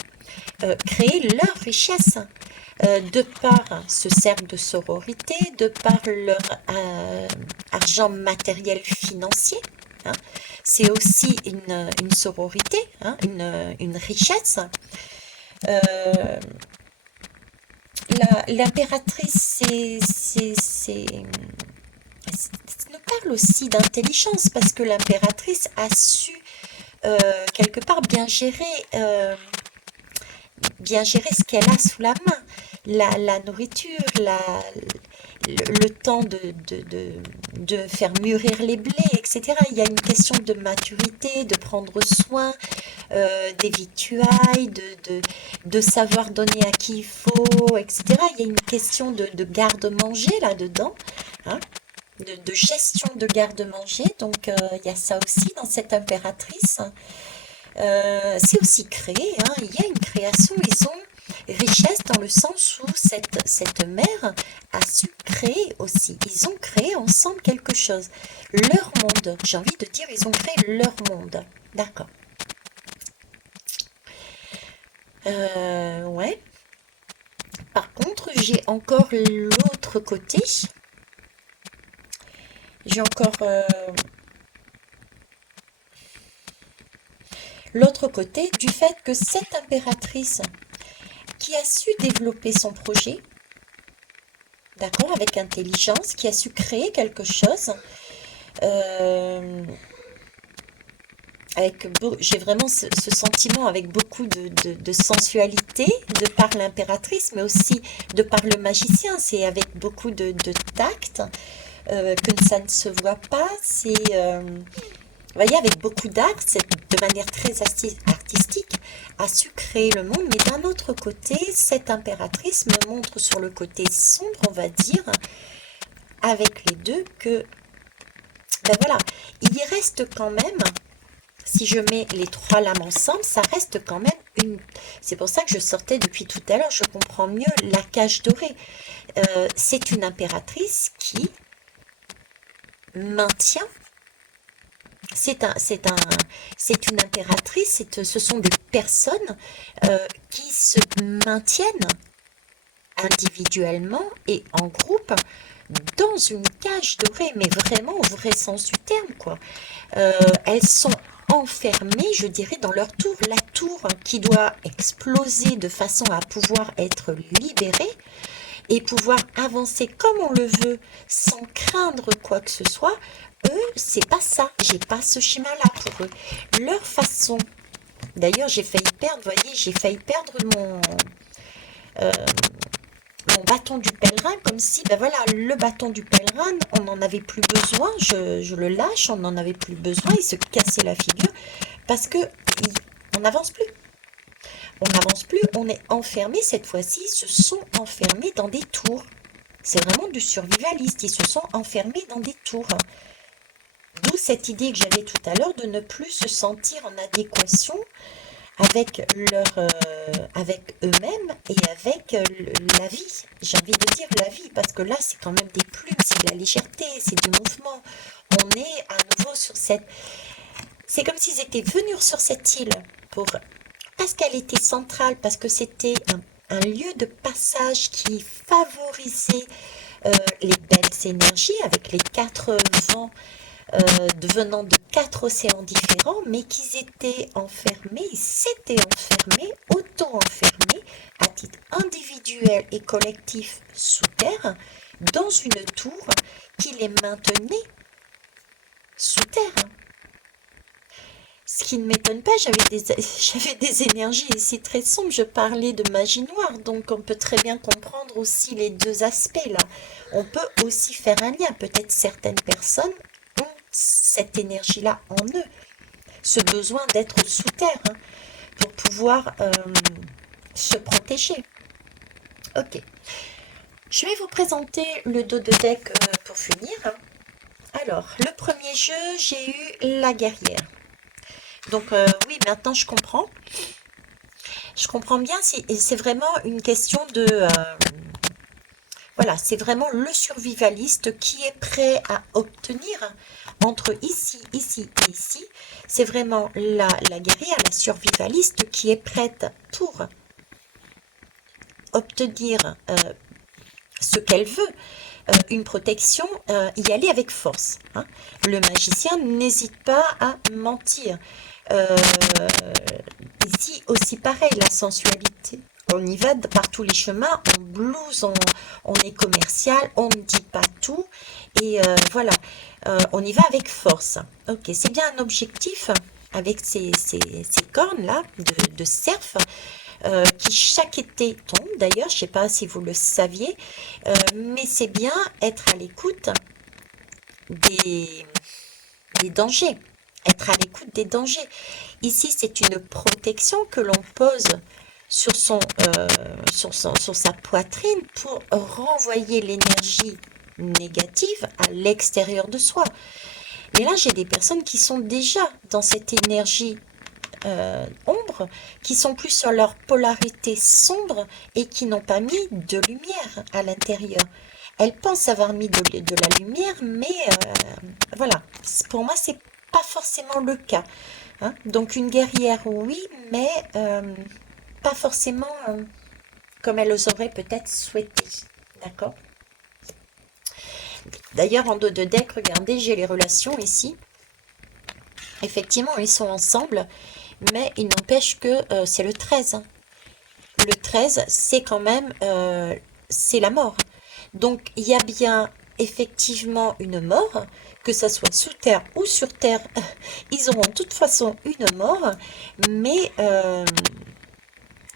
créer leur richesse. De par ce cercle de sororité, de par leur argent matériel financier, hein. C'est aussi une sororité, hein, une richesse. Euh, L'impératrice, nous parle aussi d'intelligence, parce que l'impératrice a su quelque part bien gérer ce qu'elle a sous la main, la nourriture, le temps de faire mûrir les blés, etc. Il y a une question de maturité, de prendre soin des victuailles, de savoir donner à qui il faut, etc. Il y a une question de garde-manger là-dedans, hein, de gestion de garde-manger. Donc, il y a ça aussi dans cette impératrice. C'est aussi créé, hein, il y a une création, ils ont richesse dans le sens où cette mère a su créer aussi. Ils ont créé ensemble quelque chose. Leur monde, j'ai envie de dire, ils ont créé leur monde. D'accord. Ouais. Par contre, j'ai encore l'autre côté. J'ai encore l'autre côté du fait que cette impératrice qui a su développer son projet, d'accord, avec intelligence, qui a su créer quelque chose, euh, j'ai vraiment ce sentiment avec beaucoup de sensualité de par l'impératrice, mais aussi de par le magicien. C'est avec beaucoup de tact, que ça ne se voit pas. C'est, vous voyez, avec beaucoup d'art, de manière très artistique, a su créer le monde. Mais d'un autre côté, cette impératrice me montre sur le côté sombre, on va dire, avec les deux, que, ben voilà, il y reste quand même, si je mets les trois lames ensemble, ça reste quand même une... C'est pour ça que je sortais depuis tout à l'heure, je comprends mieux la cage dorée. C'est une impératrice qui maintient. C'est une impératrice, ce sont des personnes qui se maintiennent individuellement et en groupe dans une cage dorée, mais vraiment au vrai sens du terme, quoi. Elles sont enfermées, je dirais, dans leur tour. La tour qui doit exploser de façon à pouvoir être libérée et pouvoir avancer comme on le veut sans craindre quoi que ce soit. Eux, c'est pas ça. J'ai pas ce schéma-là pour eux. Leur façon. D'ailleurs, j'ai failli perdre, vous voyez, j'ai failli perdre euh, mon bâton du pèlerin, comme si, ben voilà, le bâton du pèlerin, on n'en avait plus besoin, je le lâche, on n'en avait plus besoin, il se cassait la figure, parce que on n'avance plus. On n'avance plus, on est enfermé, cette fois-ci, ils se sont enfermés dans des tours. C'est vraiment du survivaliste, ils se sont enfermés dans des tours. D'où cette idée que j'avais tout à l'heure de ne plus se sentir en adéquation avec avec eux-mêmes et avec la vie. J'ai envie de dire la vie, parce que là, c'est quand même des plumes, c'est de la légèreté, c'est du mouvement. On est à nouveau sur cette... C'est comme s'ils étaient venus sur cette île parce qu'elle était centrale, parce que c'était un lieu de passage qui favorisait les belles énergies avec les quatre vents venant de quatre océans différents, mais qu'ils étaient enfermés, ils s'étaient enfermés, auto-enfermés, à titre individuel et collectif sous terre, dans une tour qui les maintenait sous terre. Ce qui ne m'étonne pas, j'avais des énergies ici très sombres, je parlais de magie noire, donc on peut très bien comprendre aussi les deux aspects là. On peut aussi faire un lien, peut-être certaines personnes ont cette énergie-là en eux, ce besoin d'être sous terre, hein, pour pouvoir se protéger. Ok, je vais vous présenter le dos de deck pour finir. Alors, le premier jeu, j'ai eu la guerrière. Donc oui, maintenant je comprends. Je comprends bien, c'est vraiment une question de... voilà, c'est vraiment le survivaliste qui est prêt à obtenir entre ici, ici et ici. C'est vraiment la guerrière, la survivaliste qui est prête pour obtenir ce qu'elle veut, une protection, y aller avec force. Hein. Le magicien n'hésite pas à mentir. Euh, Ici aussi pareil, la sensualité. On y va par tous les chemins, on blouse, on est commercial, on ne dit pas tout. Et voilà, on y va avec force. Ok, c'est bien un objectif avec ces cornes-là de cerf qui chaque été tombent. D'ailleurs, je ne sais pas si vous le saviez, mais c'est bien être à l'écoute des, des dangers. Être à l'écoute des dangers. Ici, c'est une protection que l'on pose sur, sur sa poitrine pour renvoyer l'énergie négative à l'extérieur de soi. Et là, j'ai des personnes qui sont déjà dans cette énergie ombre, qui sont plus sur leur polarité sombre et qui n'ont pas mis de lumière à l'intérieur. Elles pensent avoir mis de la lumière, mais voilà, pour moi, c'est pas forcément le cas. Hein. Donc une guerrière, oui, mais pas forcément comme elles auraient peut-être souhaité. D'accord? D'ailleurs, en dos de deck, regardez, j'ai les relations ici. Effectivement, ils sont ensemble, mais il n'empêche que c'est le 13. Hein. Le 13, c'est quand même, c'est la mort. Donc, il y a bien effectivement une mort, que ça soit sous terre ou sur terre, ils auront de toute façon une mort, mais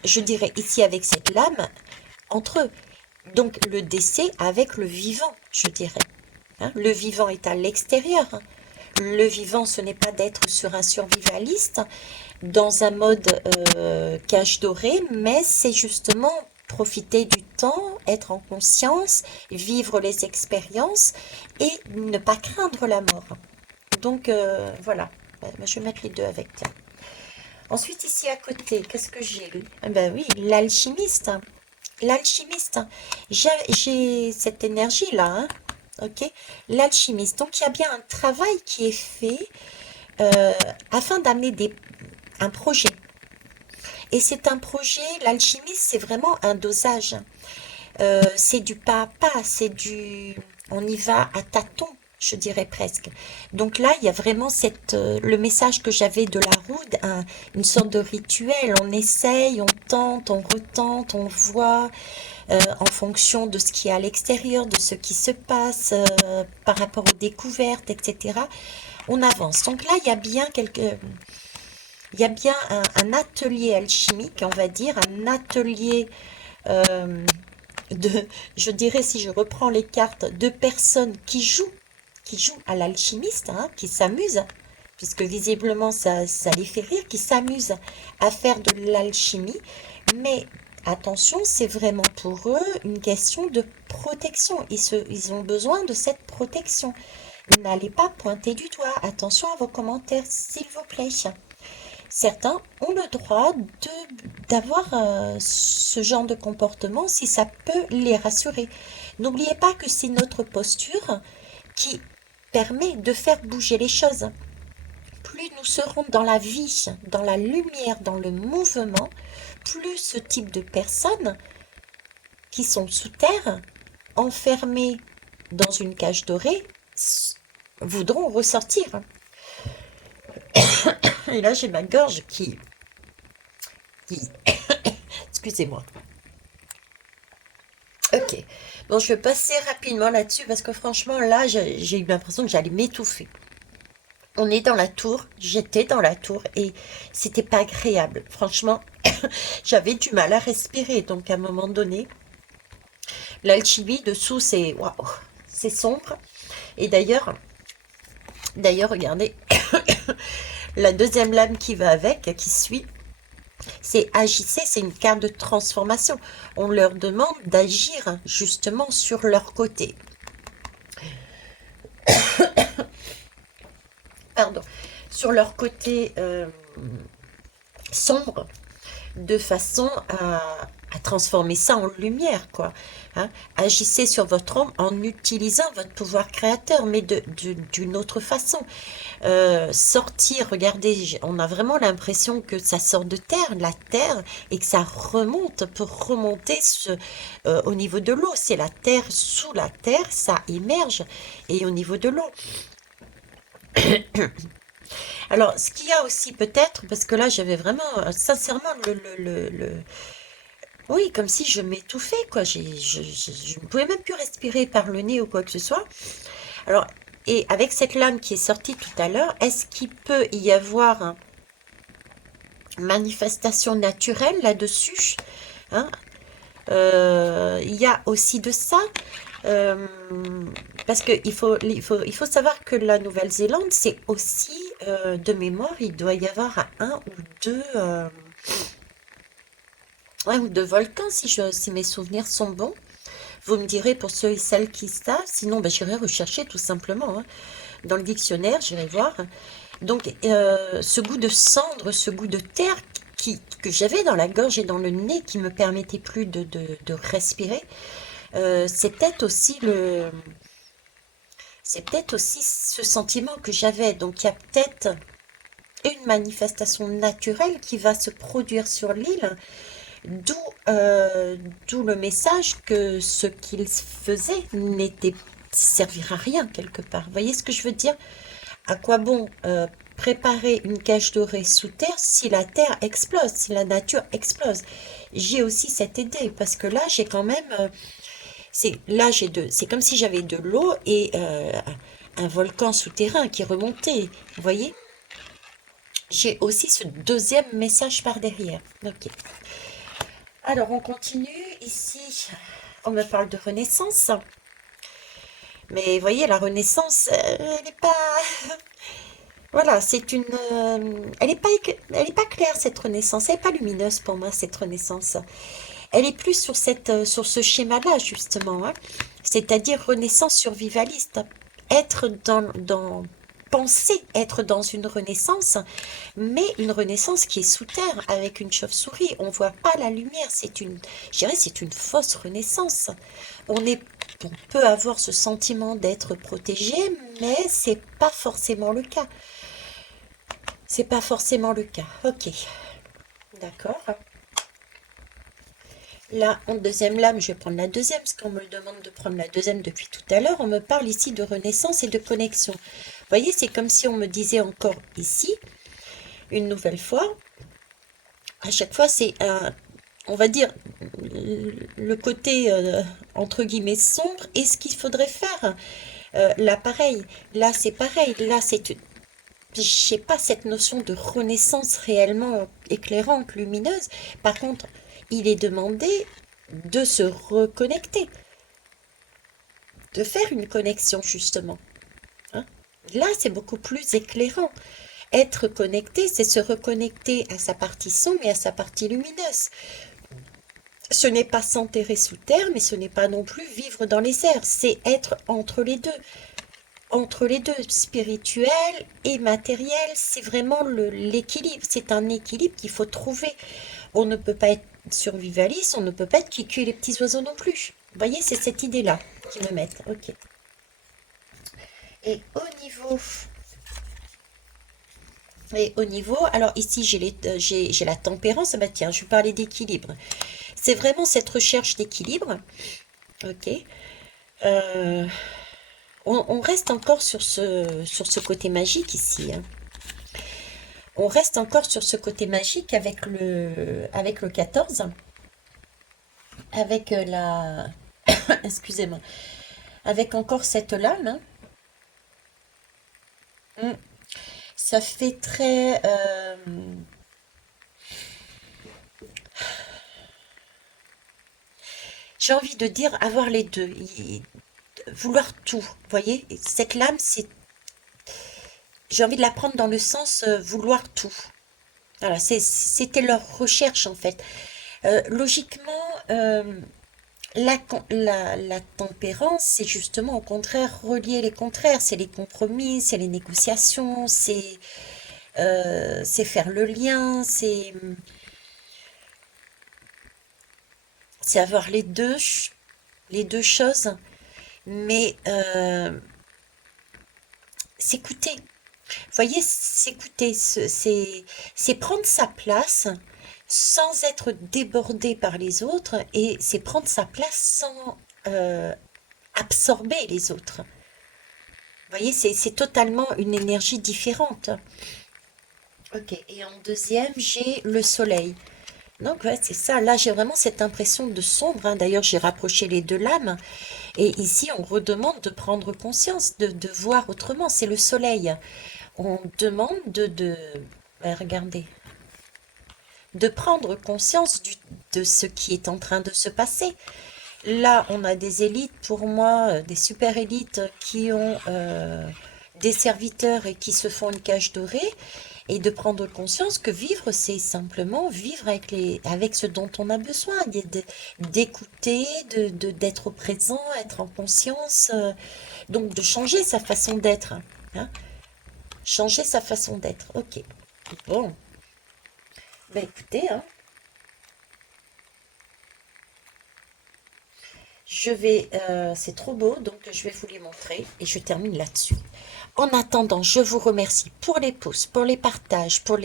je dirais ici avec cette lame, entre eux. Donc, le décès avec le vivant, je dirais. Hein, le vivant est à l'extérieur. Hein. Le vivant, ce n'est pas d'être sur un survivaliste dans un mode cage dorée, mais c'est justement profiter du temps, être en conscience, vivre les expériences et ne pas craindre la mort. Donc voilà, je vais mettre les deux avec. Tiens. Ensuite, ici à côté, qu'est-ce que j'ai? Ben oui, l'alchimiste. L'alchimiste. J'ai cette énergie-là. Hein. Ok, l'alchimiste. Donc il y a bien un travail qui est fait afin d'amener un projet. Et c'est un projet, l'alchimiste, c'est vraiment un dosage. C'est du pas à pas, on y va à tâtons, je dirais presque. Donc là, il y a vraiment le message que j'avais de la roue, une sorte de rituel. On essaye, on tente, on retente, on voit en fonction de ce qui est à l'extérieur, de ce qui se passe par rapport aux découvertes, etc. On avance. Donc là, il y a bien un atelier alchimique, on va dire, un atelier euh, je dirais, si je reprends les cartes, de personnes qui jouent à l'alchimiste, hein, qui s'amusent, puisque visiblement ça les fait rire, qui s'amusent à faire de l'alchimie, mais attention, c'est vraiment pour eux une question de protection. Ils ont besoin de cette protection. N'allez pas pointer du doigt. Attention à vos commentaires, s'il vous plaît. Certains ont le droit d'avoir ce genre de comportement si ça peut les rassurer. N'oubliez pas que c'est notre posture qui permet de faire bouger les choses. Plus nous serons dans la vie, dans la lumière, dans le mouvement, plus ce type de personnes qui sont sous terre, enfermées dans une cage dorée, voudront ressortir. Et là, j'ai ma gorge qui... Excusez-moi. Ok. Bon, je vais passer rapidement là-dessus parce que franchement, là, j'ai eu l'impression que j'allais m'étouffer. On est dans la tour, j'étais dans la tour et c'était pas agréable. Franchement, j'avais du mal à respirer. Donc, à un moment donné, l'alchimie dessous, c'est waouh, c'est sombre. Et d'ailleurs, regardez, la deuxième lame qui va avec, qui suit, c'est agissez, c'est une carte de transformation. On leur demande d'agir justement sur leur côté. Pardon. Sur leur côté sombre. de façon à transformer ça en lumière, quoi. Hein. Agissez sur votre ombre en utilisant votre pouvoir créateur, mais d'une autre façon. Sortir, regardez, on a vraiment l'impression que ça sort de terre, la terre, et que ça remonte pour remonter au niveau de l'eau. C'est la terre, sous la terre, ça émerge, et au niveau de l'eau. Alors, ce qu'il y a aussi peut-être, parce que là, j'avais vraiment, sincèrement, oui, comme si je m'étouffais, quoi. Je ne pouvais même plus respirer par le nez ou quoi que ce soit. Alors, et avec cette lame qui est sortie tout à l'heure, est-ce qu'il peut y avoir une manifestation naturelle là-dessus? Hein. Il y a aussi de ça. euh, Parce qu'il faut savoir que la Nouvelle-Zélande, c'est aussi, de mémoire, il doit y avoir deux, un ou deux volcans, si mes souvenirs sont bons. Vous me direz pour ceux et celles qui savent, sinon ben, j'irai rechercher tout simplement, hein. Dans le dictionnaire, j'irai voir. Donc, ce goût de cendre, ce goût de terre que j'avais dans la gorge et dans le nez qui me permettait plus de respirer, c'est peut-être aussi c'est peut-être aussi ce sentiment que j'avais. Donc, il y a peut-être une manifestation naturelle qui va se produire sur l'île, d'où euh, d'où le message que ce qu'il faisait n'était servir à rien quelque part. Vous voyez ce que je veux dire? À quoi bon préparer une cage dorée sous terre si la terre explose, si la nature explose? J'ai aussi cette idée parce que là j'ai quand même, c'est comme si j'avais de l'eau et un volcan souterrain qui remontait. Vous voyez? J'ai aussi ce deuxième message par derrière. Ok. Alors on continue ici. On me parle de Renaissance. Mais vous voyez, la Renaissance, elle n'est pas. Voilà, elle est pas claire cette renaissance, elle est pas lumineuse pour moi cette renaissance. Elle est plus sur sur ce schéma-là justement, hein. C'est-à-dire renaissance survivaliste. Être penser être dans une renaissance, mais une renaissance qui est sous terre avec une chauve-souris. On voit pas la lumière. Je dirais, c'est une fausse renaissance. On est, on peut avoir ce sentiment d'être protégé, mais c'est pas forcément le cas. C'est pas forcément le cas. Ok, d'accord. Là, en deuxième lame, je vais prendre la deuxième, parce qu'on me demande de prendre la deuxième depuis tout à l'heure. On me parle ici de renaissance et de connexion. Vous voyez, c'est comme si on me disait encore ici, une nouvelle fois. À chaque fois, on va dire, le côté, entre guillemets, sombre et ce qu'il faudrait faire. Là, pareil. Là, c'est pareil. Là, je sais pas, cette notion de renaissance réellement éclairante, lumineuse. Par contre, il est demandé de se reconnecter, de faire une connexion justement, hein. Là, c'est beaucoup plus éclairant. Être connecté, c'est se reconnecter à sa partie sombre et à sa partie lumineuse. Ce n'est pas s'enterrer sous terre, mais ce n'est pas non plus vivre dans les airs. C'est être entre les deux, spirituel et matériel, c'est vraiment l'équilibre. C'est un équilibre qu'il faut trouver. On ne peut pas être survivaliste, on ne peut pas être qui cueille les petits oiseaux non plus. Vous voyez, c'est cette idée-là qui me mettent. Ok. Et au niveau, alors ici j'ai la tempérance. Ah bah tiens, je vais parler d'équilibre. C'est vraiment cette recherche d'équilibre. Ok. Euh, on reste encore sur ce côté magique ici, hein. On reste encore sur ce côté magique avec le 14, avec excusez-moi, avec encore cette lame, hein. Mm. Ça fait très, j'ai envie de dire avoir les deux, vouloir tout, vous voyez? Et cette lame, j'ai envie de la prendre dans le sens vouloir tout. Voilà, c'était leur recherche en fait. Logiquement, la tempérance, c'est justement au contraire relier les contraires. C'est les compromis, c'est les négociations, c'est faire le lien, c'est avoir les deux choses, mais s'écouter. Vous voyez, s'écouter, c'est prendre sa place sans être débordé par les autres et c'est prendre sa place sans absorber les autres. Vous voyez, c'est totalement une énergie différente. Ok, et en deuxième, j'ai le soleil. Donc, ouais, c'est ça. Là, j'ai vraiment cette impression de sombre, hein. D'ailleurs, j'ai rapproché les deux lames. Et ici, on redemande de prendre conscience, de voir autrement. C'est le soleil. On demande ouais, regardez, de prendre conscience de ce qui est en train de se passer. Là, on a des élites, pour moi, des super élites qui ont des serviteurs et qui se font une cage dorée, et de prendre conscience que vivre, c'est simplement vivre avec ce dont on a besoin, d'écouter, d'être présent, être en conscience, donc de changer sa façon d'être, hein. Changer sa façon d'être. Ok. Bon. Ben écoutez, hein, c'est trop beau, donc je vais vous les montrer et je termine là-dessus. En attendant, je vous remercie pour les pouces, pour les partages, pour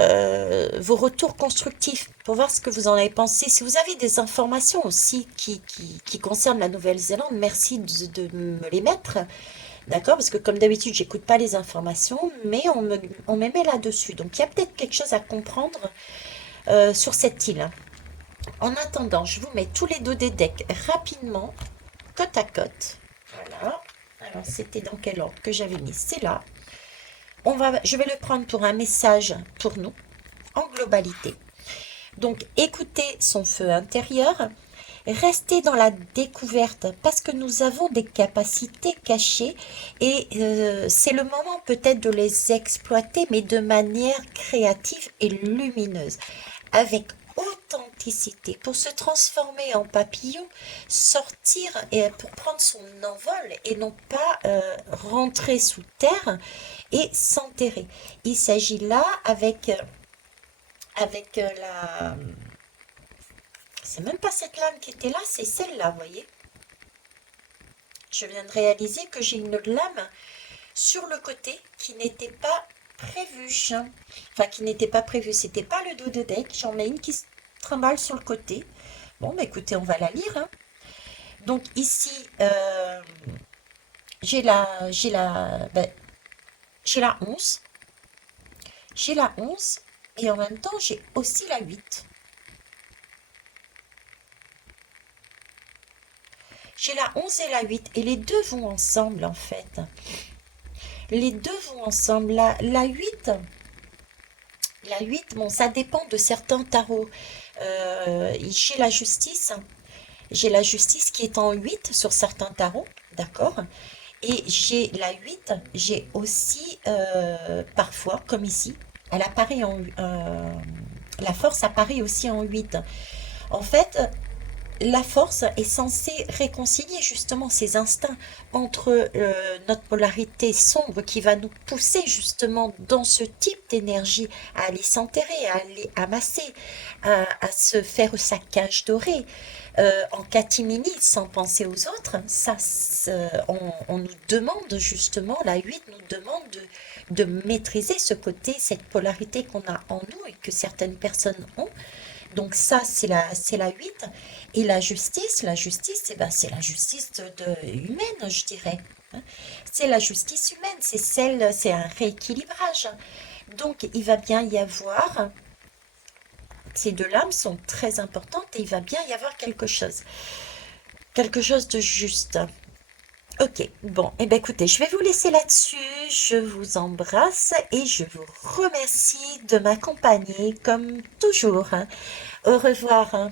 vos retours constructifs, pour voir ce que vous en avez pensé. Si vous avez des informations aussi qui concernent la Nouvelle-Zélande, merci de me les mettre. D'accord? Parce que comme d'habitude, j'écoute pas les informations, mais on me met là-dessus. Donc il y a peut-être quelque chose à comprendre sur cette île. En attendant, je vous mets tous les dos des decks rapidement, côte à côte. Voilà. Alors, c'était dans quel ordre que j'avais mis? C'est là. Je vais le prendre pour un message pour nous, en globalité. Donc, écoutez son feu intérieur. Restez dans la découverte parce que nous avons des capacités cachées et c'est le moment peut-être de les exploiter, mais de manière créative et lumineuse, avec authenticité, pour se transformer en papillon, sortir et pour prendre son envol et non pas rentrer sous terre et s'enterrer. Il s'agit là avec la... C'est même pas cette lame qui était là, c'est celle-là, vous voyez. Je viens de réaliser que j'ai une lame sur le côté qui n'était pas prévue. Enfin, qui n'était pas prévue. C'était pas le dos de deck. J'en ai une qui se trimballe sur le côté. Bon, bah écoutez, on va la lire, hein. Donc ici, j'ai j'ai la 11. J'ai la 11 et en même temps, j'ai aussi la 8. J'ai la 11 et la 8 et les deux vont ensemble en fait. Les deux vont ensemble. La 8, bon, ça dépend de certains tarots. J'ai la justice. J'ai la justice qui est en 8 sur certains tarots, d'accord? Et j'ai la 8, j'ai aussi, parfois, comme ici, elle apparaît la force apparaît aussi en 8. En fait, la force est censée réconcilier justement ces instincts entre notre polarité sombre qui va nous pousser justement dans ce type d'énergie à aller s'enterrer, à aller amasser, à se faire sa cage dorée en catimini sans penser aux autres. Ça, on nous demande justement, la 8 nous demande de maîtriser ce côté, cette polarité qu'on a en nous et que certaines personnes ont. Donc ça, c'est la 8. Et la justice, eh ben, c'est la justice humaine, je dirais, hein. C'est la justice humaine, c'est un rééquilibrage. Donc il va bien y avoir, ces deux lames sont très importantes et il va bien y avoir quelque chose de juste. Ok, bon, eh bien écoutez, je vais vous laisser là-dessus, je vous embrasse et je vous remercie de m'accompagner comme toujours, hein. Au revoir, hein.